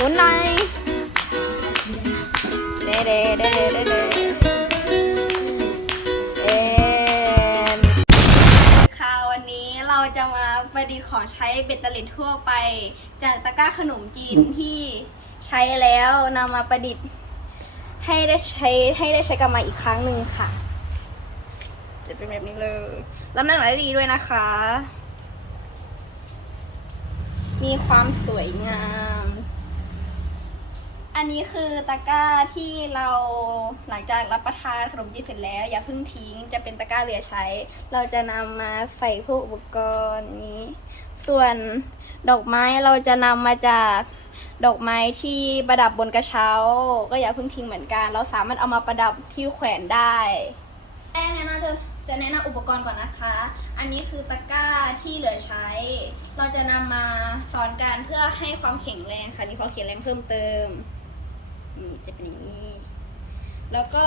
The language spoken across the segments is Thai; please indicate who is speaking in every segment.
Speaker 1: หมุนหน่อยเด้เด้เด้เด้เด้เด้เอค่ะวันนี้เราจะมาประดิษฐ์ของใช้เบ็ดเตล็ดทั่วไป จากตะกร้าขนมจีนที่ใช้แล้วนำมาประดิษฐ์ให้ได้ใช้ให้ได้ใช้กับมาอีกครั้งหนึ่งค่ะจะเป็นแบบนี้เลยรับน้ำหนักได้ดีด้วยนะคะ มีความสวยงาม อันนี้คือตะกร้าที่เราหลังจากรับประทานขนมจีนเสร็จแล้ว อย่าเพิ่งทิ้งจะเป็นตะกร้าเหลือใช้ เราจะนำมาใส่พวกอุปกรณ์นี้ ส่วนดอกไม้เราจะนำมาจากดอกไม้ที่ประดับบนกระเช้า ก็อย่าเพิ่งทิ้งเหมือนกัน เราสามารถเอามาประดับที่แขวนได้แรกแนะนำจะจะแนะนำอุปกรณ์ก่อนนะคะ อันนี้คือตะกร้าที่เหลือใช้ เราจะนำมาสอนการเพื่อให้ความแข็งแรงค่ะมีความแข็งแรงเพิ่มเติม นี่จะเป็นอย่างนี้ แล้วก็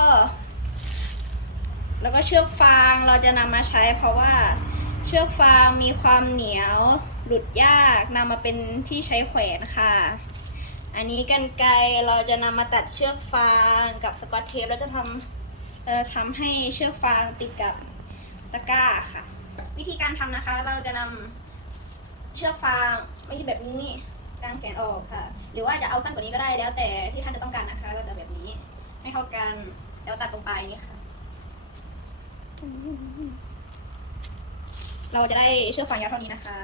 Speaker 1: แล้วก็เชือกฟางเราจะนำมาใช้เพราะว่าเชือกฟางมีความเหนียว หลุดยากนำมาเป็นที่ใช้แขวนค่ะ อันนี้กันไกรเราจะนำมาตัดเชือกฟางกับสกอตเทปแล้วจะทำเราทำให้เชือกฟางติดกับตะกร้าค่ะ วิธีการทำนะคะเราจะนำเชือกฟางไม่ใช่แบบนี้ กางแขนออกค่ะ หรือว่าจะเอาสั้นกว่านี้ก็ได้แล้วแต่ที่ท่านจะต้องการนะคะ เราจะแบบนี้ ให้เท่ากันแล้วตัดตรงปลายนี้ค่ะ เราจะได้เชือกฟางยาวเท่านี้นะคะ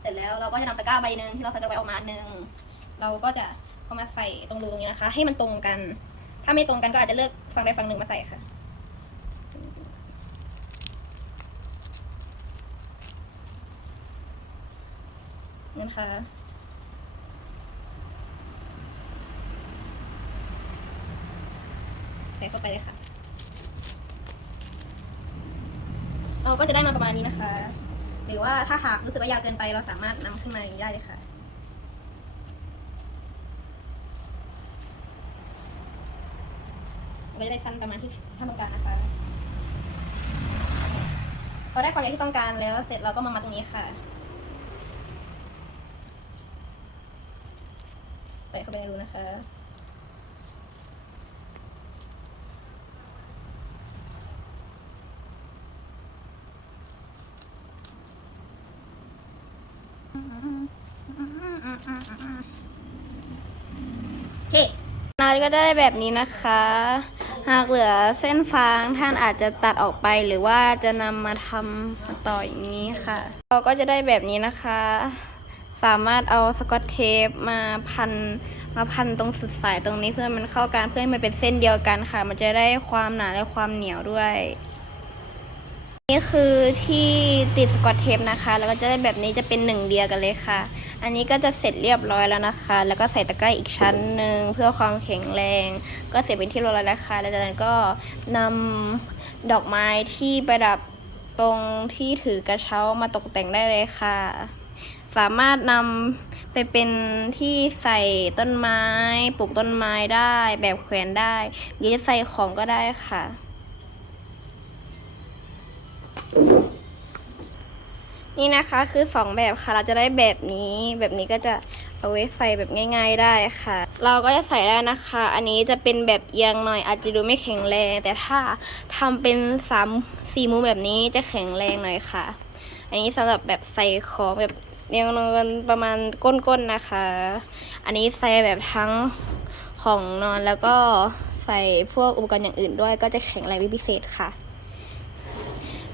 Speaker 1: เสร็จแล้วเราก็จะนำตะกร้าใบหนึ่งที่เราใส่ลงไปออกมาอันหนึ่งเราก็จะเอามาใส่ตรงรูตรงนี้นะคะ ให้มันตรงกัน ถ้าไม่ตรงกันก็อาจจะเลือกฝั่งใดฝั่งหนึ่งมาใส่ค่ะนั่นค่ะ ส่เข้าไปเลยค่ะ เราก็จะได้มาประมาณนี้นะคะ หรือว่าถ้าหากรู้สึกว่ายาวเกินไปเราสามารถนำขึ้นมาอย่างนี้ได้เลยค่ะเราก็จะได้สั้นประมาณที่ท่านต้องการนะคะพอได้ความยาวที่ต้องการแล้วเสร็จเราก็มามาตรงนี้ค่ะใส่เข้าไปในรูนะคะ โอเคนาก็จะได้แบบนี้นะคะ หากเหลือเส้นฟางท่านอาจจะตัดออกไปหรือว่าจะนำมาทำต่ออย่างนี้ค่ะ เราก็จะได้แบบนี้นะคะ สามารถเอาสกอตเทปมาพันมาพันตรงสุดสายตรงนี้เพื่อมันเข้ากันเพื่อให้มันเป็นเส้นเดียวกันค่ะ มันจะได้ความหนาและความเหนียวด้วย นี่คือที่ติดสกอตเทปนะคะ แล้วก็จะได้แบบนี้จะเป็นหนึ่งเดียวกันเลยค่ะ อันนี้ก็จะเสร็จเรียบร้อยแล้วนะคะ แล้วก็ใส่ตะกร้าอีกชั้นหนึ่งเพื่อความแข็งแรง ก็เสร็จเป็นที่เรียบร้อยแล้วค่ะ แล้วจากนั้นก็นำดอกไม้ที่ประดับตรงที่ถือกระเช้ามาตกแต่งได้เลยค่ะ สามารถนำไปเป็นที่ใส่ต้นไม้ ปลูกต้นไม้ได้ แบบแขวนได้ หรือจะใส่ของก็ได้ค่ะ นี่นะคะคือสองแบบค่ะ เราจะได้แบบนี้ แบบนี้ก็จะเอาไว้ใส่แบบง่าย ๆได้ค่ะ เราก็จะใส่ได้นะคะ อันนี้จะเป็นแบบเอียงหน่อยอาจจะดูไม่แข็งแรง แต่ถ้าทำเป็นสามสี่มุมแบบนี้จะแข็งแรงหน่อยค่ะ อันนี้สำหรับแบบใส่ของแบบเรียงนอนประมาณก้นๆนะคะ อันนี้ใส่แบบทั้งของนอนแล้วก็ใส่พวกอุปกรณ์อย่างอื่นด้วยก็จะแข็งแรงเป็นพิเศษค่ะ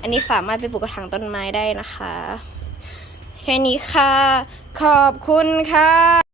Speaker 1: อันนี้สามารถไปปลูกกระถางต้นไม้ได้นะคะ แค่นี้ค่ะ ขอบคุณค่ะ